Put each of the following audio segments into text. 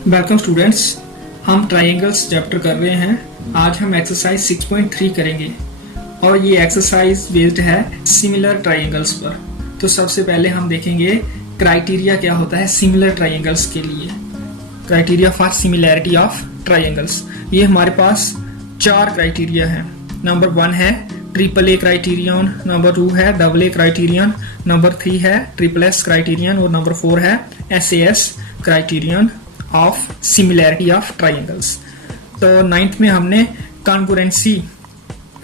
Welcome students, हम triangles chapter कर रहे हैं। आज हम एक्सरसाइज 6.3 करेंगे और ये एक्सरसाइज बेस्ड है सिमिलर ट्राइंगल्स पर। तो सबसे पहले हम देखेंगे क्राइटेरिया क्या होता है सिमिलर ट्राइंगल्स के लिए। Criteria for similarity of triangles, ये हमारे पास 4 क्राइटेरिया है। नंबर 1 है ट्रिपल ए क्राइटेरियन, नंबर 2 है डबल ए क्राइटेरियन, नंबर 3 है ट्रिपल एस क्राइटेरियन और नंबर 4 है SAS criterion of similarity of triangles. तो 9th में हमने कॉन्ग्रुएंसी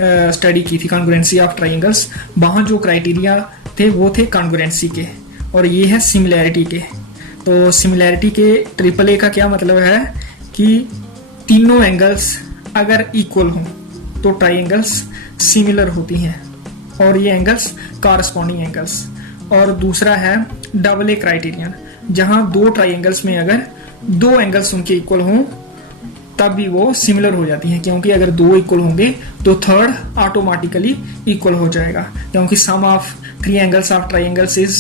स्टडी की थी, कॉन्ग्रुएंसी ऑफ ट्राइंगल्स। वहाँ जो क्राइटेरिया थे वो थे कॉन्ग्रुएंसी के और ये है सिमिलैरिटी के। तो सिमिलैरिटी के ट्रिपल ए का क्या मतलब है कि तीनों एंगल्स अगर इक्वल हों तो ट्राइंगल्स सिमिलर होती हैं और ये एंगल्स कॉरस्पॉन्डिंग एंगल्स। और दूसरा है डबल ए क्राइटेरियन, जहाँ दो ट्राइंगल्स में अगर दो एंगल्स उनके इक्वल हों तब भी वो सिमिलर हो जाती हैं, क्योंकि अगर दो इक्वल होंगे तो थर्ड ऑटोमेटिकली इक्वल हो जाएगा, क्योंकि sum of 3 angles of triangles is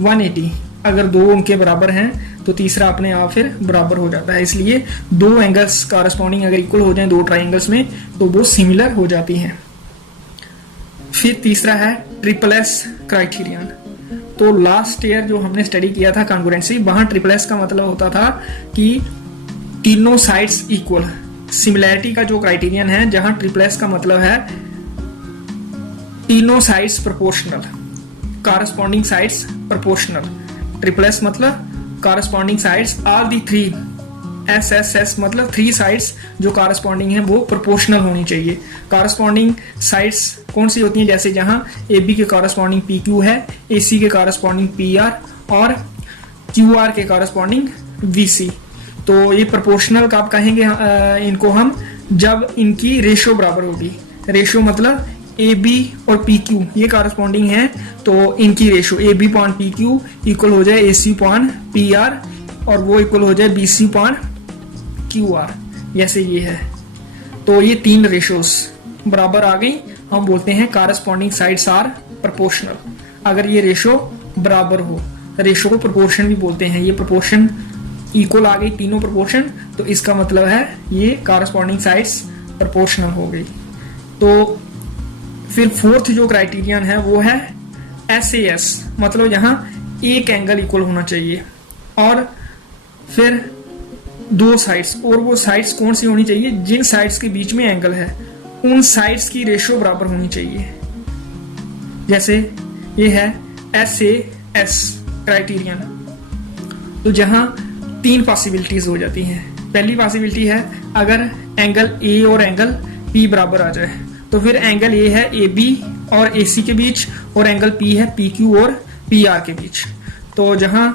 180। अगर दो उनके बराबर हैं तो तीसरा अपने आप फिर बराबर हो जाता है। इसलिए दो एंगल्स कॉरस्पॉन्डिंग अगर इक्वल हो जाएं दो ट्राइंगल्स में तो वो सिमिलर हो जाती हैं। फिर तीसरा है ट्रिपल एस क्राइटेरियन। तो लास्ट ईयर जो हमने स्टडी किया था कॉन्ग्रुएंसी, वहां ट्रिपल एस का मतलब होता था कि तीनों साइड्स इक्वल। सिमिलैरिटी का जो क्राइटेरियन है जहां ट्रिपल एस का मतलब है तीनों sides proportional, corresponding sides proportional. Triple S मतलब corresponding sides all the 3। SSS मतलब 3 साइड्स जो कॉरस्पॉन्डिंग है वो प्रोपोर्शनल होनी चाहिए। कॉरस्पॉन्डिंग साइड्स कौन सी होती हैं, जैसे जहां AB के कॉरस्पॉन्डिंग PQ है, AC के कॉरस्पॉन्डिंग PR और QR के कॉरस्पॉन्डिंग VC। तो ये प्रोपोर्शनल कब कहेंगे इनको हम, जब इनकी रेशो बराबर होगी। रेशो मतलब AB और PQ ये कॉरस्पॉन्डिंग है तो इनकी ratio AB upon PQ equal हो जाए AC पॉन PR और वो इक्वल हो जाए BC पॉन QR, जैसे ये है। तो ये 3 रेशोस बराबर आ गई, हम बोलते हैं कॉरस्पॉन्डिंग साइड्स आर प्रोपोर्शनल। अगर ये रेशो बराबर हो, रेशो को प्रोपोर्शन भी बोलते हैं। ये प्रोपोर्शन इक्वल आ गई, तीनों प्रोपोर्शन, तो इसका मतलब है ये कॉरस्पॉन्डिंग साइड्स प्रोपोर्शनल हो गई। तो फिर 4th जो क्राइटेरियन है वो है SAS, मतलब यहाँ एक एंगल इक्वल होना चाहिए और फिर 2 साइड्स, और वो साइड्स कौन सी होनी चाहिए, जिन साइड्स के बीच में एंगल है उन साइड्स की रेशो बराबर होनी चाहिए। जैसे ये है SAS क्राइटेरियन। तो जहां 3 पॉसिबिलिटीज हो जाती हैं। पहली पॉसिबिलिटी है अगर एंगल A और एंगल P बराबर आ जाए, तो फिर एंगल A है AB और AC के बीच और एंगल P है PQ और PR के बीच। तो जहां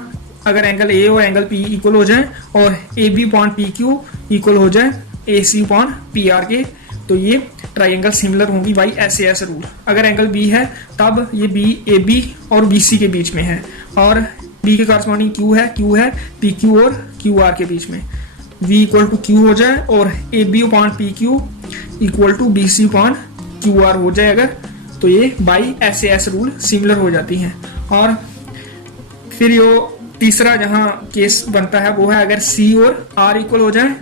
अगर एंगल A और एंगल P इक्वल हो जाए और AB पॉन PQ इक्वल हो जाए AC पॉन PR के, तो ये ट्राइंगल सिमिलर होंगी बाई SAS रूल। अगर एंगल B है तब ये AB और BC के बीच में है और B के कॉरस्पॉन्डिंग Q है PQ और QR के बीच में। V इक्वल टू Q हो जाए और AB upon PQ equal to BC upon QR हो जाए अगर, तो ये बाई SAS रूल सिमिलर हो जाती हैं। और फिर यो तीसरा जहां केस बनता है वो है अगर C और R इक्वल हो जाए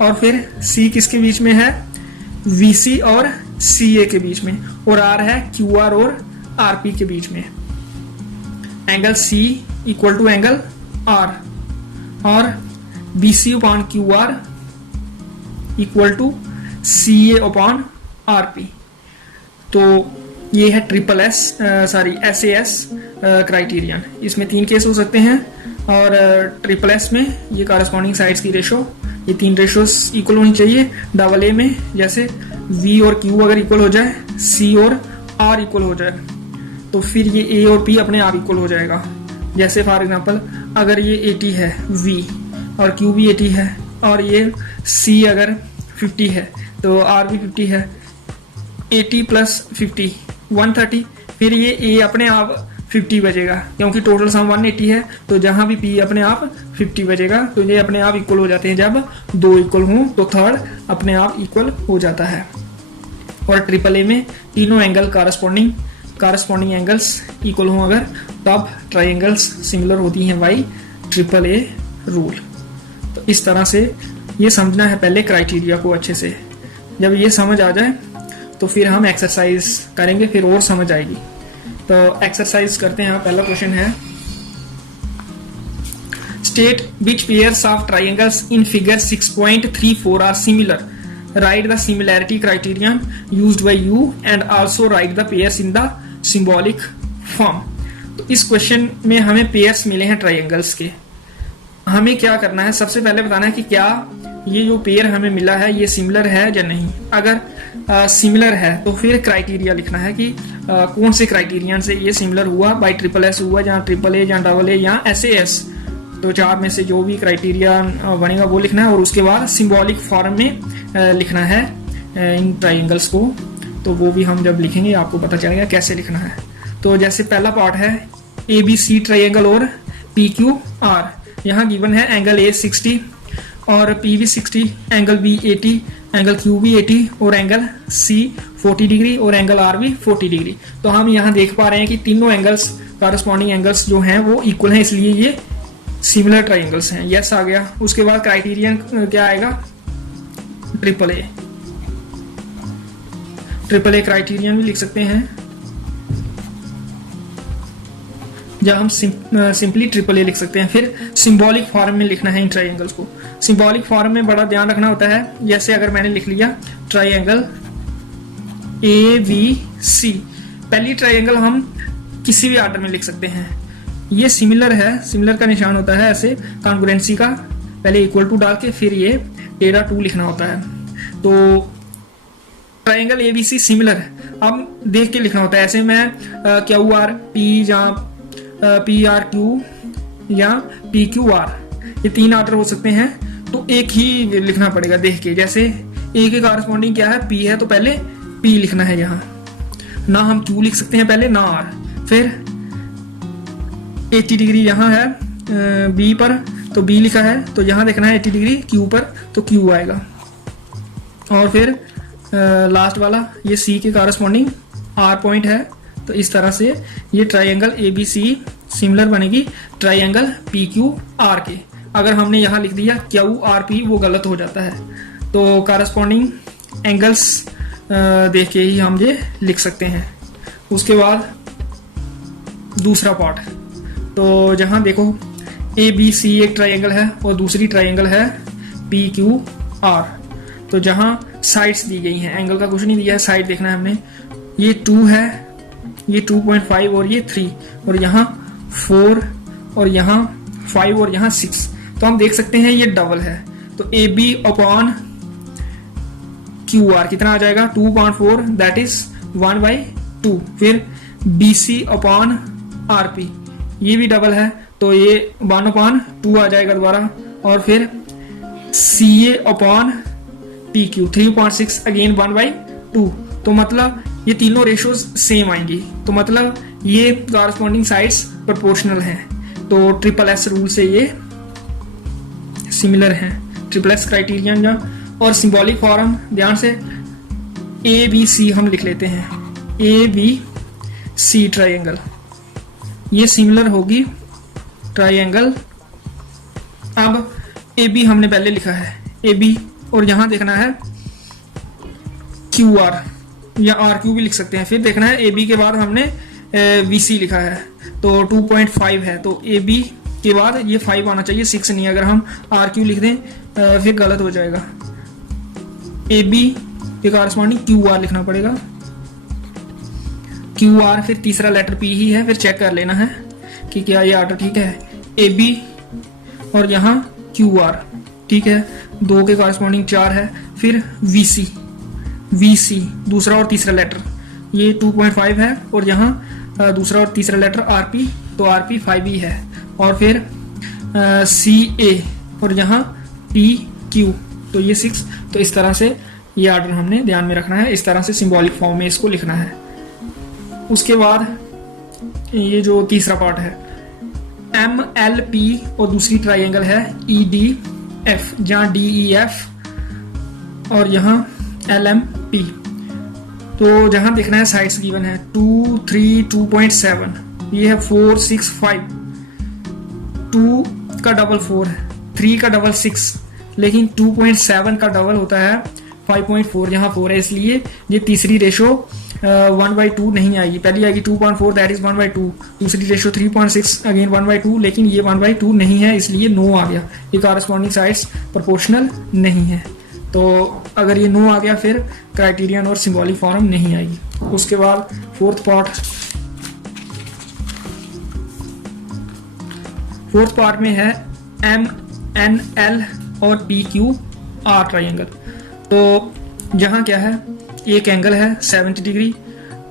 और फिर C किसके बीच में है, VC और CA के बीच में, और R है QR और RP के बीच में। Angle C equal to angle R और BC upon QR equal to CA upon RP। तो ये है SAS क्राइटेरियन। इसमें 3 केस हो सकते हैं और ट्रिपल एस में ये कॉरस्पॉन्डिंग साइड्स की रेशो, ये 3 रेशोस इक्वल होनी चाहिए। डबल ए में जैसे V और Q अगर इक्वल हो जाए, C और R इक्वल हो जाए, तो फिर ये A और P अपने आप इक्वल हो जाएगा। जैसे फॉर एग्जांपल अगर ये 80 है V और Q भी 80 है और ये C अगर 50 है तो R भी 50 है, 80 प्लस 50 130, फिर ये A अपने आप 50 बचेगा क्योंकि टोटल सम 180 है, तो जहां भी P अपने आप 50 बचेगा। तो ये अपने आप इक्वल हो जाते हैं, जब 2 इक्वल हों तो थर्ड अपने आप इक्वल हो जाता है। और ट्रिपल ए में तीनों एंगल कॉरस्पॉन्डिंग एंगल्स इक्वल हों अगर, तब ट्राइंगल्स सिमिलर होती हैं बाई ट्रिपल ए रूल। तो इस तरह से ये समझना है पहले क्राइटेरिया को अच्छे से। जब ये समझ आ जाए तो फिर हम एक्सरसाइज करेंगे, फिर और समझ आएगी। तो एक्सरसाइज करते हैं। पहला क्वेश्चन है state which pairs of triangles in figure 6.34 are similar, write the similarity criterion used by you and also write the pairs in the symbolic form. तो इस क्वेश्चन में हमें पेयर्स मिले हैं ट्राइंगल्स के। हमें क्या करना है, सबसे पहले बताना है कि क्या ये जो पेयर हमें मिला है ये सिमिलर है या नहीं। अगर सिमिलर है तो फिर क्राइटेरिया लिखना है कि कौन से क्राइटेरियन से ये सिमिलर हुआ, बाई ट्रिपल एस हुआ या ट्रिपल ए या डबल ए या SAS। तो चार में से जो भी क्राइटेरिया बनेगा वो लिखना है और उसके बाद सिंबॉलिक फॉर्म में लिखना है इन ट्राइंगल्स को। तो वो भी हम जब लिखेंगे आपको पता चलेगा कैसे लिखना है। तो जैसे पहला पार्ट है ABC ट्राइंगल और PQR। यहाँ गिवन है एंगल A 60 और PB 60, angle B 80, angle QB 80 और एंगल C 40 डिग्री और एंगल R भी 40 डिग्री। तो हम यहाँ देख पा रहे हैं कि तीनों एंगल्स कॉरस्पॉन्डिंग एंगल्स जो हैं वो इक्वल हैं, इसलिए ये सिमिलर ट्राइंगल्स हैं। यस आ गया। उसके बाद क्राइटेरियन क्या आएगा, ट्रिपल ए क्राइटेरियन भी लिख सकते हैं। जब हम सिंपली ट्रिपल ए लिख सकते हैं। फिर सिंबॉलिक फॉर्म में लिखना है इन ट्राइंगल्स को। सिंबॉलिक फॉर्म में बड़ा ध्यान रखना होता है। जैसे अगर मैंने लिख लिया ट्राइंगल ABC, पहली ट्राइंगल हम किसी भी ऑर्डर में लिख सकते हैं। ये सिमिलर है, सिमिलर का निशान होता है ऐसे कॉन्ग्रुएंसी का, पहले इक्वल टू डाल के फिर ये टेरा 2 लिखना होता है। तो ट्राइंगल ABC सिमिलर है, अब देख के लिखना होता है। ऐसे मैं QRP या PRQ या PQR, ये 3 ऑर्डर हो सकते हैं। तो एक ही लिखना पड़ेगा देख के। जैसे A के कॉरस्पॉन्डिंग क्या है, P है, तो पहले P लिखना है यहाँ। ना हम Q लिख सकते हैं पहले, ना R। फिर 80 डिग्री यहाँ है B पर, तो B लिखा है, तो यहाँ देखना है 80 डिग्री Q पर, तो Q आएगा। और फिर लास्ट वाला ये C के कॉरस्पॉन्डिंग R पॉइंट है। तो इस तरह से ये ट्राइंगल ABC सिमिलर बनेगी ट्राइंगल PQR के। अगर हमने यहाँ लिख दिया QRP वो गलत हो जाता है। तो कॉरस्पॉन्डिंग एंगल्स देख के ही हम ये लिख सकते हैं। उसके बाद दूसरा पार्ट, तो जहाँ देखो ABC एक ट्राइंगल है और दूसरी ट्राइंगल है PQR। तो जहाँ साइड्स दी गई हैं, एंगल का कुछ नहीं दिया है, साइड देखना है हमने। ये 2 है, ये 2.5 और ये 3, और यहाँ 4 और यहाँ 5 और यहाँ 6। तो हम देख सकते हैं ये डबल है। तो AB अपॉन QR कितना आ जाएगा, 2.4, दैट इज 1/2। फिर BC अपॉन RP ये भी डबल है, तो ये 1/2 आ जाएगा दोबारा। और फिर CA अपॉन PQ 3.6 अगेन 1/2। तो मतलब ये तीनों रेशोज सेम आएंगी। तो मतलब ये कॉरस्पॉन्डिंग साइड्स प्रोपोर्शनल हैं। तो ट्रिपल S रूल से ये सिमिलर हैं, ट्रिपल S क्राइटेरियन। और सिंबॉलिक फॉर्म ध्यान से ABC हम लिख लेते हैं, ABC ट्राइंगल, ये सिमिलर होगी ट्राइंगल। अब AB हमने पहले लिखा है AB, और यहां देखना है QR या RQ भी लिख सकते हैं। फिर देखना है AB के बाद हमने BC लिखा है, तो 2.5 है, तो AB के बाद ये 5 आना चाहिए, 6 नहीं। अगर हम RQ लिख दें फिर गलत हो जाएगा। AB के कॉरस्पॉन्डिंग QR लिखना पड़ेगा, QR, फिर तीसरा लेटर P ही है। फिर चेक कर लेना है कि क्या ये ऑर्डर ठीक है। AB और यहाँ QR ठीक है, 2 के कॉरस्पॉन्डिंग 4 है। फिर VC दूसरा और तीसरा लेटर, ये 2.5 है, और यहाँ दूसरा और तीसरा लेटर RP, तो RP 5 ही है। और फिर CA और यहाँ PQ, तो ये 6। तो इस तरह से ये ऑर्डर हमने ध्यान में रखना है, इस तरह से सिंबॉलिक फॉर्म में इसको लिखना है। उसके बाद ये जो तीसरा पार्ट है MLP और दूसरी ट्राइंगल है EDF, जहाँ DEF और यहाँ LMP। तो जहां देखना है साइड्स गिवन है 2, 3, 2.7, ये है 4, 6, 5, 2 का डबल 4 है, 3 का डबल 6, लेकिन 2.7 का डबल होता है 5.4, यहाँ 4 है, इसलिए ये तीसरी रेशो 1/2 नहीं आएगी। पहली आएगी 2.4 दैट इज 1/2, दूसरी रेशो 3.6 अगेन 1/2, लेकिन ये 1/2 नहीं है, इसलिए नो आ गया। ये कॉरस्पॉन्डिंग साइड्स प्रोपोर्शनल नहीं है। तो अगर ये नो आ गया फिर क्राइटेरियन और सिंबॉलिक फॉर्म नहीं आएगी। उसके बाद फोर्थ पार्ट में है MNL और PQR ट्राइंगल। तो जहाँ क्या है, एक एंगल है 70 डिग्री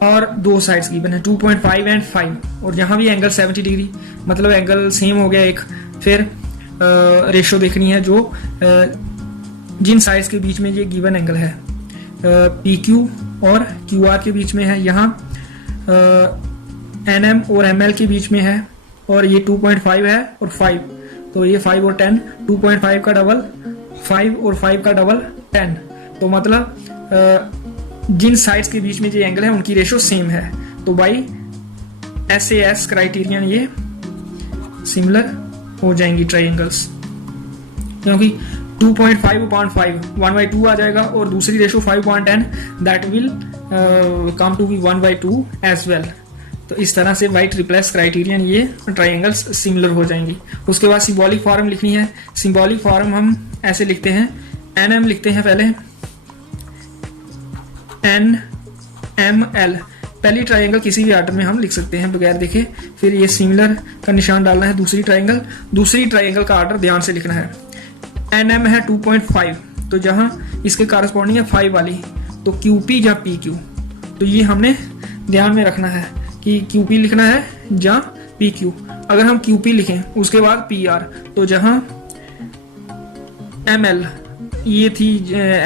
और दो साइड्स गिवन है 2.5 एंड 5, और यहाँ भी एंगल 70 डिग्री, मतलब एंगल सेम हो गया एक। फिर रेशो देखनी है जो जिन साइड्स के बीच में ये गिवन एंगल है, PQ और QR के बीच में है, यहाँ NM और ML के बीच में है, और ये 2.5 है और 5, तो ये 5 और 10, 2.5 का डबल 5 और 5 का डबल 10, तो मतलब जिन साइड्स के बीच में जो एंगल है उनकी रेशो सेम है। तो बाई SAS क्राइटेरियन ये सिमिलर हो जाएंगी ट्राइंगल्स, क्योंकि 2.5/5 1/2 आ जाएगा, और दूसरी ratio 5.10 that will come to be 1/2 as well. तो इस तरह से बाई ट्रिपलेस क्राइटेरियन ये ट्राइंगल्स सिमिलर हो जाएंगी। उसके बाद सिंबॉलिक फॉर्म लिखनी है। सिंबॉलिक फॉर्म हम ऐसे लिखते हैं, NM लिखते हैं पहले, NML। पहली ट्राइंगल किसी भी आर्डर में हम लिख सकते हैं बगैर देखे। फिर ये सिमिलर का निशान डालना है। दूसरी ट्राइंगल का आर्डर ध्यान से लिखना है। NM है 2.5, तो जहां इसके कॉरस्पॉन्डिंग है 5 वाली, तो QP या PQ, तो ये हमने ध्यान में रखना है कि QP लिखना है या PQ। अगर हम QP लिखें उसके बाद PR, तो जहां ML ये थी,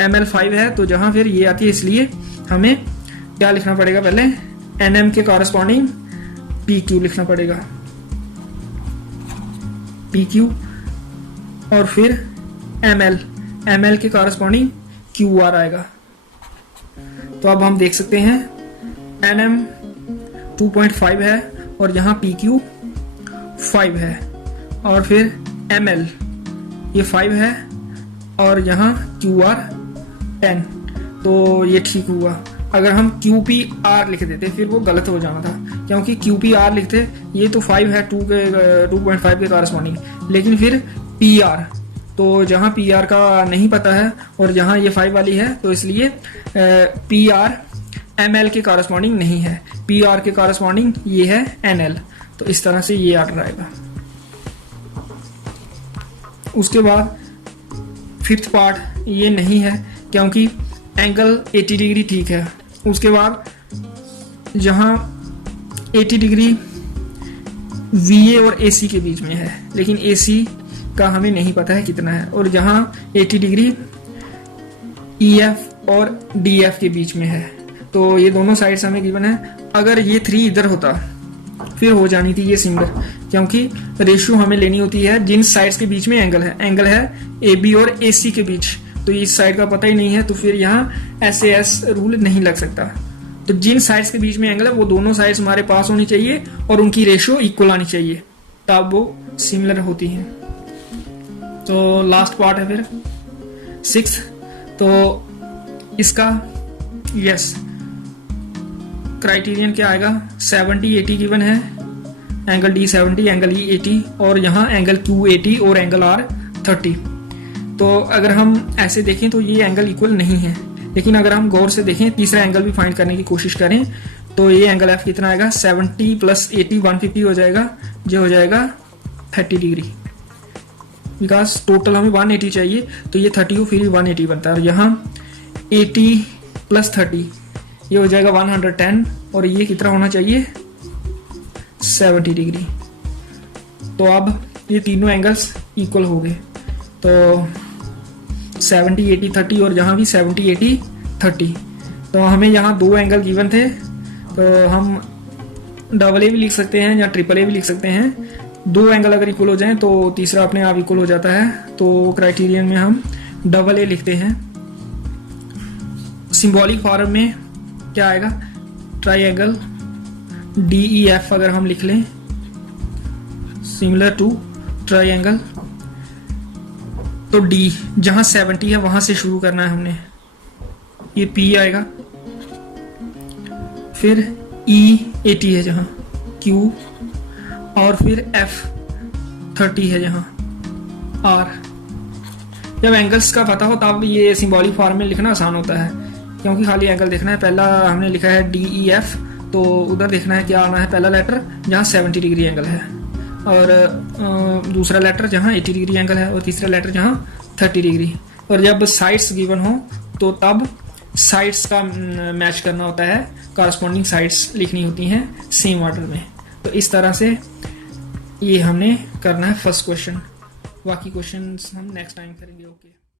ML 5 है, तो जहां फिर ये आती है, इसलिए हमें क्या लिखना पड़ेगा, पहले NM के कॉरस्पॉन्डिंग PQ लिखना पड़ेगा, PQ, और फिर ML के कॉरस्पॉन्डिंग QR आएगा। तो अब हम देख सकते हैं NM 2.5 है और यहाँ PQ 5 है, और फिर ML ये 5 है और यहाँ QR 10, तो ये ठीक हुआ। अगर हम QPR लिख देते फिर वो गलत हो जाना था, क्योंकि QPR लिखते ये तो 5 है 2.5 के कॉरस्पॉन्डिंग, लेकिन फिर PR, तो जहाँ PR का नहीं पता है और जहाँ ये 5 वाली है, तो इसलिए PR ML के कॉरस्पॉन्डिंग नहीं है, PR के कॉरस्पॉन्डिंग ये है NL। तो इस तरह से ये आर्डर आएगा। उसके बाद फिफ्थ पार्ट ये नहीं है, क्योंकि एंगल 80 डिग्री ठीक है। उसके बाद जहाँ 80 डिग्री VA और AC के बीच में है, लेकिन AC का हमें नहीं पता है कितना है, और जहाँ 80 डिग्री EF और DF के बीच में है, तो ये दोनों साइड्स हमें गिवन है। अगर ये 3 इधर होता फिर हो जानी थी ये सिंगल, क्योंकि रेशियो हमें लेनी होती है जिन साइड्स के बीच में एंगल है AB और AC के बीच, तो इस साइड का पता ही नहीं है, तो फिर यहाँ SAS रूल नहीं लग सकता। तो जिन साइड्स के बीच में एंगल है वो दोनों साइड्स हमारे पास होनी चाहिए और उनकी रेशियो इक्वल आनी चाहिए, तब वो सिमिलर होती हैं। तो लास्ट पार्ट है फिर 6, तो इसका यस क्राइटेरियन क्या आएगा, 70-80 गिवन है, एंगल D 70, एंगल E 80, और यहाँ एंगल Q 80 और एंगल R 30। तो अगर हम ऐसे देखें तो ये एंगल इक्वल नहीं है, लेकिन अगर हम गौर से देखें, तीसरा एंगल भी फाइंड करने की कोशिश करें, तो ये एंगल F कितना आएगा, 70 + 80 150 हो जाएगा, जो हो जाएगा 30 डिग्री, बिकॉज टोटल हमें 180 चाहिए, तो ये 30 हो फिर 180 बनता है, और यहाँ 80 + 30 ये हो जाएगा 110, और ये कितना होना चाहिए 70 डिग्री। तो अब ये तीनों एंगल्स इक्वल हो गए, तो 70 80 30, और यहाँ भी 70 80 30। तो हमें यहाँ 2 एंगल गिवन थे, तो हम AA भी लिख सकते हैं या AAA भी लिख सकते हैं। 2 एंगल अगर इक्वल हो जाएं तो तीसरा अपने आप इक्वल हो जाता है, तो क्राइटेरियन में हम AA लिखते हैं। सिंबॉलिक फॉर्म में क्या आएगा, ट्राइंगल DEF अगर हम लिख लें, सिमिलर टू ट्राइंगल तो डी जहां 70 है वहां से शुरू करना है हमने, ये पी आएगा, फिर ई 80 है जहां क्यू, और फिर एफ 30 है जहां आर। जब एंगल्स का पता हो तब ये सिंबॉलिक फॉर्म में लिखना आसान होता है, क्योंकि खाली एंगल देखना है। पहला हमने लिखा है डी ई एफ, तो उधर देखना है क्या आना है, पहला लेटर जहाँ 70 डिग्री एंगल है, और दूसरा लेटर जहाँ 80 डिग्री एंगल है, और तीसरा लेटर जहाँ 30 डिग्री। और जब साइड्स गिवन हो तो तब साइड्स का मैच करना होता है, कॉरस्पॉन्डिंग साइड्स लिखनी होती हैं सेम ऑर्डर में। तो इस तरह से ये हमने करना है फर्स्ट क्वेश्चन, बाकी क्वेश्चन हम नेक्स्ट टाइम करेंगे। ओके।